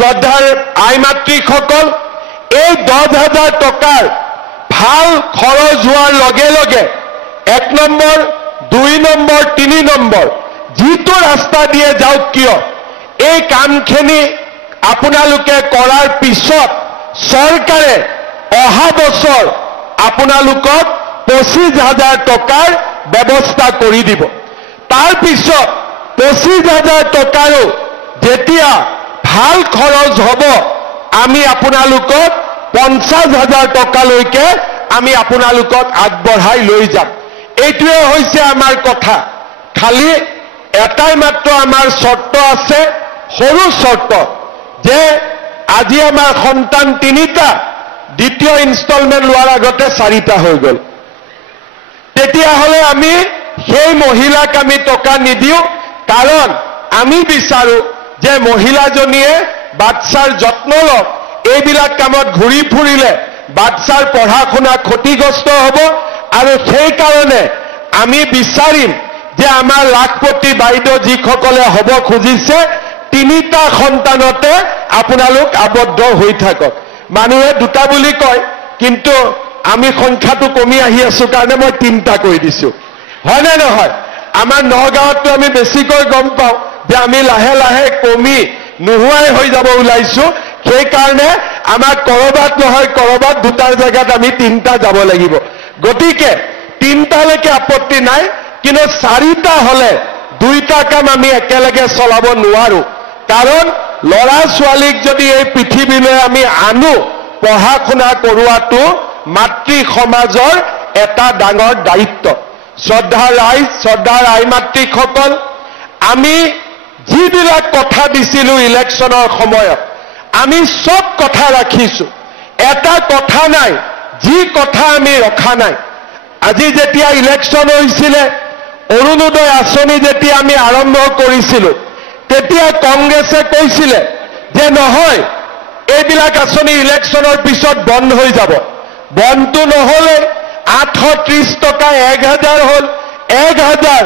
শ্ৰদ্ধাৰ আই মাতৃসকল, এই 10,000 টকাৰ ভাল খৰচ হোৱাৰ লগে লগে 1 নম্বৰ, 2 নম্বৰ, 3 নম্বৰ যিটো ৰাস্তা দিয়ে যাওক কিয়, এই কামখিনি আপোনালোকে কৰাৰ পিছত চৰকাৰে অহা বছৰ আপোনালোকক 25,000 টকাৰ ব্যৱস্থা কৰি দিব। তাৰ পিছত 25,000 টকাৰো যেতিয়া ভাল খৰচ হ'ব, আমি আপোনালোকক 50,000 টকালৈকে আমি আপোনালোকক আগবঢ়াই লৈ যাম। এইটোৱে হৈছে আমাৰ কথা। খালি এটাই মাত্ৰ আমাৰ চৰ্ত আছে, সৰু চৰ্ত, যে আজি আমাৰ সন্তান 3টা, দ্বিতীয় ইনষ্টলমেণ্ট লোৱাৰ আগতে 4টা হৈ গ'ল। তেতিয়াহ'লে আমি সেই মহিলাক আমি টকা নিদিওঁ, কাৰণ আমি বিচাৰো যে মহিলাজনীয়ে বাচ্চাৰ যত্ন লওক। এইবিলাক কামত ঘূৰি ফুৰিলে বাচ্চাৰ পঢ়া শুনা ক্ষতিগ্ৰস্ত হ'ব, আৰু সেইকাৰণে আমি বিচাৰিম যে আমাৰ লাখপতি বাইদেউ যিসকলে হ'ব খুজিছে, 3টা সন্তানতে আপোনালোক আবদ্ধ হৈ থাকক। মানুহে 2টা বুলি কয়, কিন্তু আমি সংখ্যাটো কমি আহি আছো কাৰণে মই 3টা কৈ দিছো, হয় নে নহয়? আমাৰ নগাঁৱততো আমি বেছিকৈ গম পাওঁ যে আমি লাহে লাহে কমি নোহোৱাই হৈ যাব ওলাইছো। সেইকাৰণে আমাক কৰবাত নহয় কৰবাত 2টাৰ জেগাত আমি 3টা যাব লাগিব। গতিকে 3টালৈকে আপত্তি নাই, কিন্তু 4টা হ'লে 2টা কাম আমি একেলগে চলাব নোৱাৰো। কাৰণ ল'ৰা ছোৱালীক যদি এই পৃথিৱীলৈ আমি আনো, পঢ়া শুনা কৰোৱাটো মাতৃ সমাজৰ এটা ডাঙৰ দায়িত্ব। শ্ৰদ্ধাৰ ৰাইজ, শ্ৰদ্ধাৰ আই মাতৃসকল, আমি যিবিলাক কথা দিছিলো ইলেকশ্যনৰ সময়ত, আমি সব কথা ৰাখিছো। এটা কথা নাই যি কথা আমি ৰখা নাই। আজি যেতিয়া ইলেকশ্যন হৈছিলে, অৰুণোদয় আঁচনি যেতিয়া আমি আৰম্ভ কৰিছিলো, তেতিয়া কংগ্ৰেছে কৈছিলে যে নহয়, এইবিলাক আঁচনি ইলেকশ্যনৰ পিছত বন্ধ হৈ যাব। বন্ধটো নহ'লে 830 টকা 1,000 হ'ল, 1,000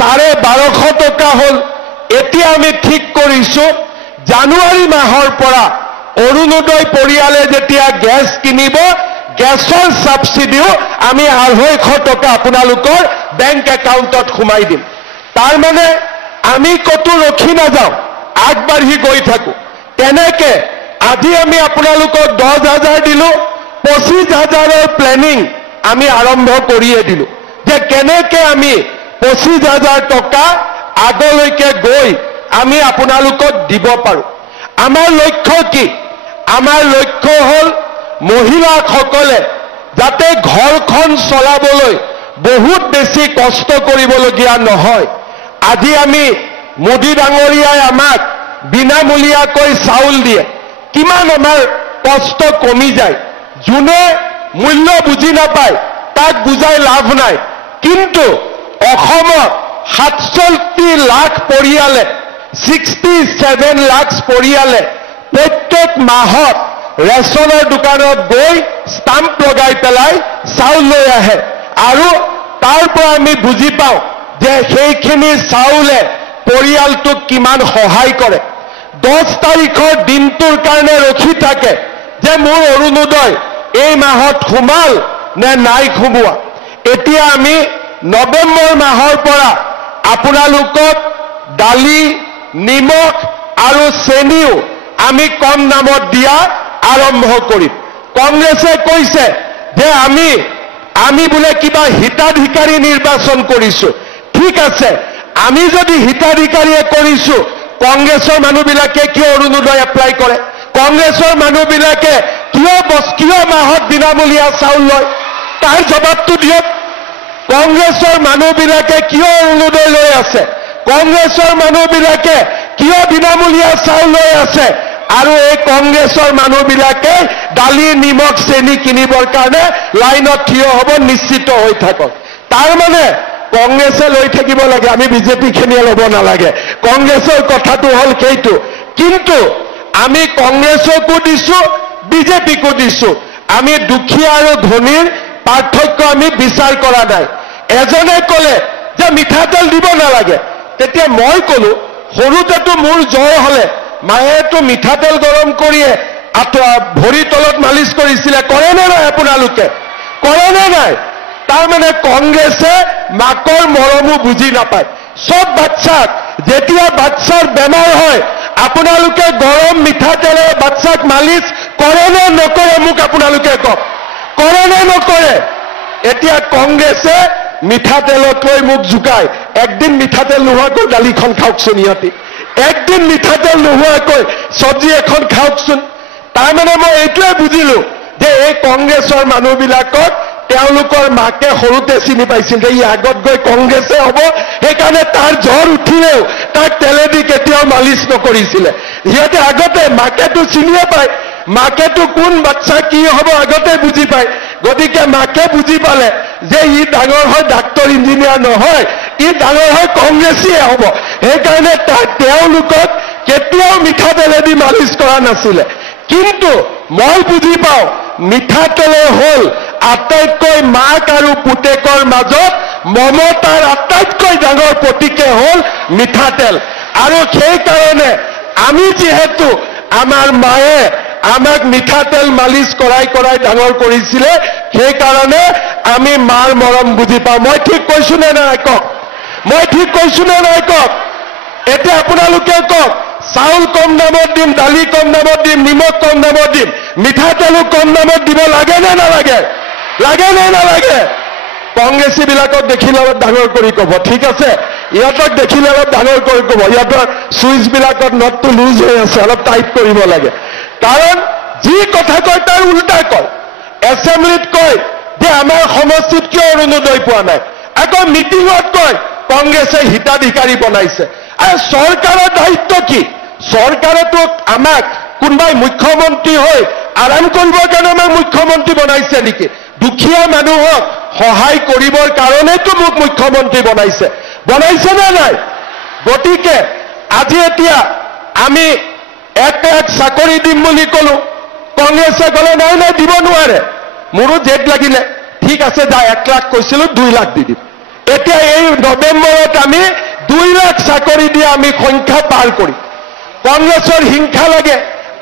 1250 টকা হ'ল। এতিয়া আমি ঠিক কৰিছো, জানুৱাৰী মাহৰ পৰা অৰুণোদয় পৰিয়ালে যেতিয়া গেছ কিনিব, গেছৰ সাবসিডিও আমি 250 টকা আপোনালোকৰ বেংক একাউণ্টত সোমাই দিম। তাৰ মানে আমি কতো ৰখি নাযাওঁ, আগবাঢ়ি গৈ থাকো। তেনেকে আজি আমি আপোনালোকক 10,000 দিলো, 25,000ৰ প্লেনিং আমি আৰম্ভ কৰিয়ে দিলো, যে কেনেকে আমি 25,000 টকা আগলৈকে গৈ আমি আপোনালোকক দিব পাৰো। আমাৰ লক্ষ্য কি? আমাৰ লক্ষ্য হ'ল মহিলাসকলে যাতে ঘৰখন চলাবলৈ বহুত বেছি কষ্ট কৰিবলগীয়া নহয়। আজি আমি মোদী ডাঙৰীয়াই আমাক বিনামূলীয়াকৈ চাউল দিয়ে, কিমান আমাৰ কষ্ট কমি যায়। যোনে মূল্য বুজি নাপায় তাক বুজাই লাভ নাই। কিন্তু অসমত 67 লাখ পৰিয়ালে, 67 লাখ পৰিয়ালে প্ৰত্যেক মাহত ৰেচনৰ দোকানত গৈ ষ্টাম্প লগাই পেলাই চাউল লৈ আহে, আৰু তাৰ পৰা আমি বুজি পাওঁ যে সেইখিনি চাউলে পৰিয়ালটোক কিমান সহায় কৰে। 10 তাৰিখৰ দিনটোৰ কাৰণে ৰখি থাকে যে মোৰ অৰুণোদয় এই মাহত সোমাল নে নাই সোমোৱা। এতিয়া আমি নৱেম্বৰ মাহৰ পৰা আপোনালোকক দালি, নিমখ আৰু চেনিও আমি কম দামত দিয়া আৰম্ভ কৰিম। কংগ্ৰেছে কৈছে যে আমি বোলে কিবা হিতাধিকাৰী নিৰ্বাচন কৰিছো। ঠিক আছে, আমি যদি হিতাধিকাৰীয়ে কৰিছো, কংগ্ৰেছৰ মানুহবিলাকে কিয় অৰুণোদয় এপ্লাই কৰে? কংগ্ৰেছৰ মানুহবিলাকে কিয় মাহত বিনামূলীয়া চাউল লয়? তাৰ জবাবটো দিয়ক। কংগ্ৰেছৰ মানুহবিলাকে কিয় অৰুণোদয় লৈ আছে? কংগ্ৰেছৰ মানুহবিলাকে কিয় বিনামূলীয়া চাউল লৈ আছে? আৰু এই কংগ্ৰেছৰ মানুহবিলাকে দালি, নিমখ, চেনি কিনিবৰ কাৰণে লাইনত থিয় হ'ব, নিশ্চিত হৈ থাকক। তাৰ মানে কংগ্ৰেছে লৈ থাকিব লাগে, আমি বিজেপিখিনিয়ে ল'ব নালাগে। কংগ্ৰেছৰ কথাটো হ'ল সেইটো। কিন্তু আমি কংগ্ৰেছকো দিছো, বিজেপিকো দিছো। আমি দুখীয়া আৰু ধনীৰ পাৰ্থক্য আমি বিচাৰ কৰা নাই। এজনে ক'লে যে মিঠাতেল দিব নালাগে, তেতিয়া মই ক'লো সৰুতেতো মোৰ জ্বৰ হ'লে মায়েতো মিঠাতেল গৰম কৰিয়ে ভৰি তলত মালিচ কৰিছিলে, কৰে নে নাই আপোনালোকে? কৰে নে নাই? তাৰমানে কংগ্ৰেছে মাকৰ মৰমো বুজি নাপায়। সব বাচ্চাক যেতিয়া বাচ্চাৰ বেমাৰ হয় আপোনালোকে গৰম মিঠাতেলে বাচ্চাক মালিচ কৰে নে নকৰে? মোক আপোনালোকে কওক, কৰে নে নকৰে? এতিয়া কংগ্ৰেছে মিঠাতেলতকৈ মোক জোকায়। একদিন মিঠাতেল নোহোৱাকৈ দালিখন খাওকচোন, ইহঁতি একদিন মিঠাতেল নোহোৱাকৈ চব্জি এখন খাওকচোন। তাৰমানে মই এইটোৱে বুজিলো যে এই কংগ্ৰেছৰ মানুহবিলাকক তেওঁলোকৰ মাকে সৰুতে চিনি পাইছিল যে ই আগত গৈ কংগ্ৰেছে হ'ব, সেইকাৰণে তাৰ জ্বৰ উঠিলেও তাক তেলেদি কেতিয়াও মালিচ নকৰিছিলে। সিহঁতে আগতে মাকেতো চিনিয়ে পায়, মাকেতো কোন বাচ্চা কি হ'ব আগতে বুজি পায়। গতিকে মাকে বুজি পালে যে ই ডাঙৰ হয় ডাক্তৰ ইঞ্জিনিয়াৰ নহয়, ই ডাঙৰ হয় কংগ্ৰেছীয়ে হ'ব, সেইকাৰণে তেওঁলোকক কেতিয়াও মিঠাতেলেদি মালিচ কৰা নাছিলে। কিন্তু মই বুজি পাওঁ মিঠাতেলে হ'ল আটাইতকৈ মাক আৰু পুতেকৰ মাজত মমতাৰ আটাইতকৈ ডাঙৰ প্ৰতীকে হ'ল মিঠাতেল। আৰু সেইকাৰণে আমি যিহেতু আমাৰ মায়ে আমাক মিঠাতেল মালিচ কৰাই কৰাই ডাঙৰ কৰিছিলে, সেইকাৰণে আমি মাৰ মৰম বুজি পাওঁ। মই ঠিক কৈছো নে নাই কওক? মই ঠিক কৈছো নে নাই কওক? এতিয়া আপোনালোকে কওক, চাউল কম দামত দিম, দালি কম দামত দিম, নিমখ কম দামত দিম, মিঠাতেলো কম দামত দিব লাগে নে নালাগে? লাগে নে নালাগে? কংগ্ৰেছী বিলাকক দেখিলে অলপ ডাঙৰ কৰি ক'ব, ঠিক আছে? ইহঁতক দেখিলে অলপ ডাঙৰ কৰি ক'ব, ইহঁতৰ চুইচ বিলাকত নটটো লুজ হৈ আছে, অলপ টাইট কৰিব লাগে। কাৰণ যি কথা কয় তাৰ উল্টা কয়। এছেম্বলিত কয় যে আমাৰ সমষ্টিত কিয় অৰুণোদয় পোৱা নাই, আকৌ মিটিঙত কয় কংগ্ৰেছে হিতাধিকাৰী বনাইছে। আৰু চৰকাৰৰ দায়িত্ব কি? চৰকাৰেতো আমাক কোনোবাই মুখ্যমন্ত্ৰী হৈ আৰাম কৰিবৰ কাৰণে আমাক মুখ্যমন্ত্ৰী বনাইছে নেকি? দুখীয়া মানুহক সহায় কৰিবৰ কাৰণেতো মোক মুখ্যমন্ত্ৰী বনাইছে, বনাইছে নে নাই? গতিকে আজি এতিয়া আমি এক চাকৰি দিম বুলি ক'লো, কংগ্ৰেছে ক'লে নাই নাই দিব নোৱাৰে। মোৰো জেদ লাগিলে, ঠিক আছে যা 1 লাখ কৈছিলো 2 লাখ দি দিম। এতিয়া এই নৱেম্বৰত আমি 2 লাখ চাকৰি দিয়ে আমি সংখ্যা পাৰ কৰিম। কংগ্ৰেছৰ হিংসা লাগে,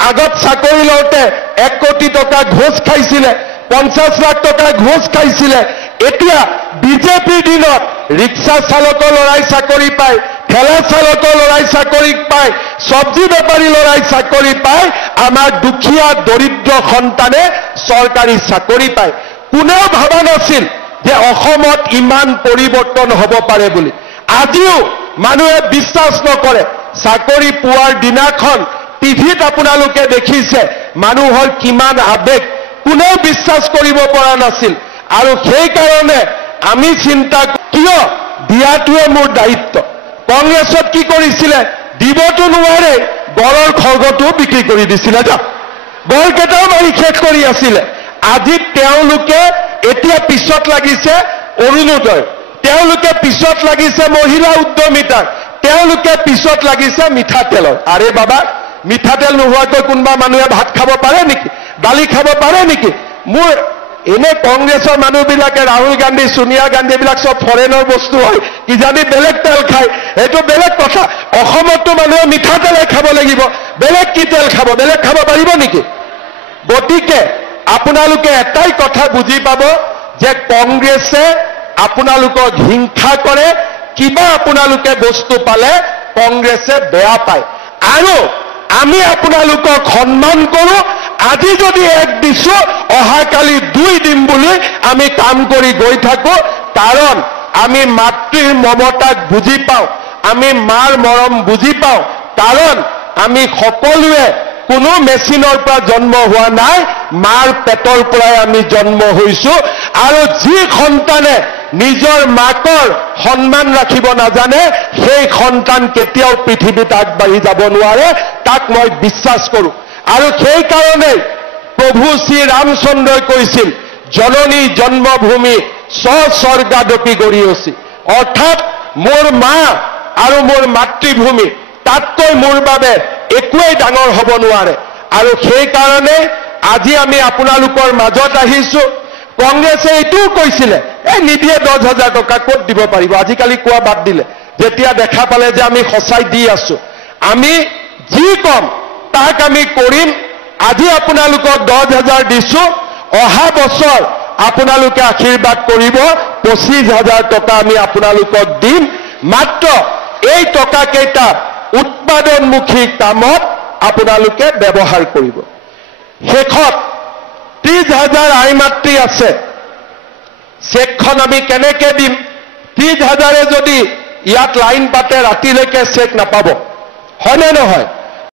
আগত চাকৰি লওঁতে 1 কোটি টকা ঘোষ খাইছিলে, 50 লাখ টকা ঘোষ খাইছিলে। এতিয়া বিজেপিৰ দিনত ৰিক্সা চালকৰ ল'ৰাই চাকৰি পায়, ঠেলা চালকৰ ল'ৰাই চাকৰি পায়, চব্জি বেপাৰী ল'ৰাই চাকৰি পায়, আমাৰ দুখীয়া দৰিদ্ৰ সন্তানে চৰকাৰী চাকৰি পায়। কোনেও ভাবা নাছিল যে অসমত ইমান পৰিৱৰ্তন হ'ব পাৰে বুলি। আজিও মানুহে বিশ্বাস নকৰে। চাকৰি পোৱাৰ দিনাখন টিভিত আপোনালোকে দেখিছে মানুহৰ কিমান আৱেগ, কোনেও বিশ্বাস কৰিব পৰা নাছিল। আৰু সেইকাৰণে আমি চিন্তা, কিয় দিয়াটোৱে মোৰ দায়িত্ব। কংগ্ৰেছত কি কৰিছিলে? দিবতো নোৱাৰে, গড়ৰ খৰ্গটো বিক্ৰী কৰি দিছিলে, গড়কেইটাও মাৰি শেষ কৰি আছিলে। আজি তেওঁলোকে এতিয়া পিছত লাগিছে অৰুণোদয়, তেওঁলোকে পিছত লাগিছে মহিলা উদ্যমিতাৰ, তেওঁলোকে পিছত লাগিছে মিঠাতেলৰ। আৰে বাবা, মিঠাতেল নোহোৱাকৈ কোনোবা মানুহে ভাত খাব পাৰে নেকি? দালি খাব পাৰে নেকি? মোৰ এনে কংগ্ৰেছৰ মানুহবিলাকে ৰাহুল গান্ধী, সোনিয়া গান্ধী বিলাক সব ফৰেনৰ বস্তু হয়, কিজানি বেলেগ তেল খায়, এইটো বেলেগ কথা। অসমতো মানুহে মিঠাতেলে খাব লাগিব, বেলেগ কি তেল খাব? বেলেগ খাব পাৰিব নেকি? গতিকে আপোনালোকে এটাই কথা বুজি পাব যে কংগ্ৰেছে আপোনালোকক হিংসা কৰে, কিবা আপোনালোকে বস্তু পালে কংগ্ৰেছে বেয়া পায়। আৰু আমি আপোনালোকক সন্মান কৰো। আজি যদি 1 দিছো, অহাকালি 2 দিম বুলি আমি কাম কৰি গৈ থাকো। কাৰণ আমি মাতৃৰ মমতাক বুজি পাওঁ, আমি মাৰ মৰম বুজি পাওঁ। কাৰণ আমি সকলোৱে কোনো মেচিনৰ পৰা জন্ম হোৱা নাই, মাৰ পেটৰ পৰাই আমি জন্ম হৈছো। আৰু যি সন্তানে নিজৰ মাকৰ সন্মান ৰাখিব নাজানে, সেই সন্তান কেতিয়াও পৃথিৱীত আগবাঢ়ি যাব নোৱাৰে, তাক মই বিশ্বাস কৰো। আৰু সেইকাৰণে প্ৰভু শ্ৰী ৰামচন্দ্ৰই কৈছিল, জননী জন্মভূমি স্বৰ্গাদপি গৰীয়সী, অৰ্থাৎ মোৰ মা আৰু মোৰ মাতৃভূমি তাতকৈ মোৰ বাবে একোৱেই ডাঙৰ হ'ব নোৱাৰে। আৰু সেইকাৰণে আজি আমি আপোনালোকৰ মাজত আহিছো। কংগ্ৰেছে এইটোও কৈছিলে, নিদিয়ে 10,000 টকা ক'ত দিব পাৰিব, আজিকালি কোৱা বাদ দিলে। যেতিয়া দেখা পালে যে আমি সঁচাই দি আছো, আমি যি কম তাক আমি কৰিম। আজি আপোনালোকক 10,000 দিছো, অহা বছৰ আপোনালোকে আশীৰ্বাদ কৰিব 25,000 টকা আমি আপোনালোকক দিম। মাত্ৰ এই টকাকেইটা উৎপাদনমুখী কামত আপোনালোকে ব্যৱহাৰ কৰিব। শেষত 30,000 আই মাতৃ আছে, চেকখন আমি কেনেকে দিম? 30,000 যদি ইয়াত লাইন পাতে ৰাতিলৈকে চেক নাপাব, হয়নে নহয়?